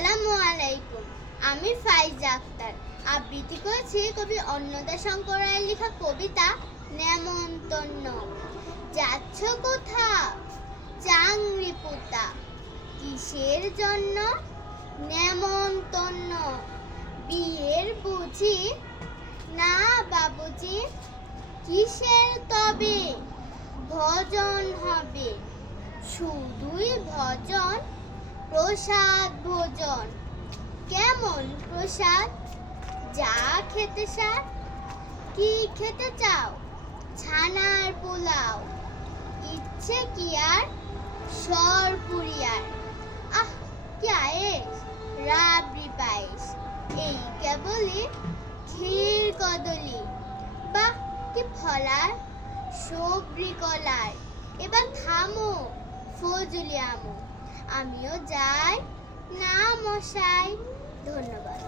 আসসালামু আলাইকুম আমি ফাইজা আক্তার আবৃত্তি করেছি কবি অন্নদা শঙ্কর রায়ের লেখা কবিতা নেমন্তন্ন। যাচ্ছ কোথা চাংরি পোতা। কিসের জন্য? নেমন্তন্ন। বিয়ের বুঝি? না বাবুজি, কিসের তবে? ভজন হবে। শুধুই ভজন। প্রসাদ ভোজন। কেমন প্রসাদ? যা খেতে স্যার কি খেতে চাও? ছানার পোলাও। ইচ্ছে কি আর? সরপুরিয়ার আহ, কি আয়েস? রাবড়ি পায়েস। এই কেবলই ক্ষীর কদলি। বাহ, কি ফলার সবরি কলার। এবার থামো, ফজলি আমো। আমিও যাই। না মশাই ধন্যবাদ।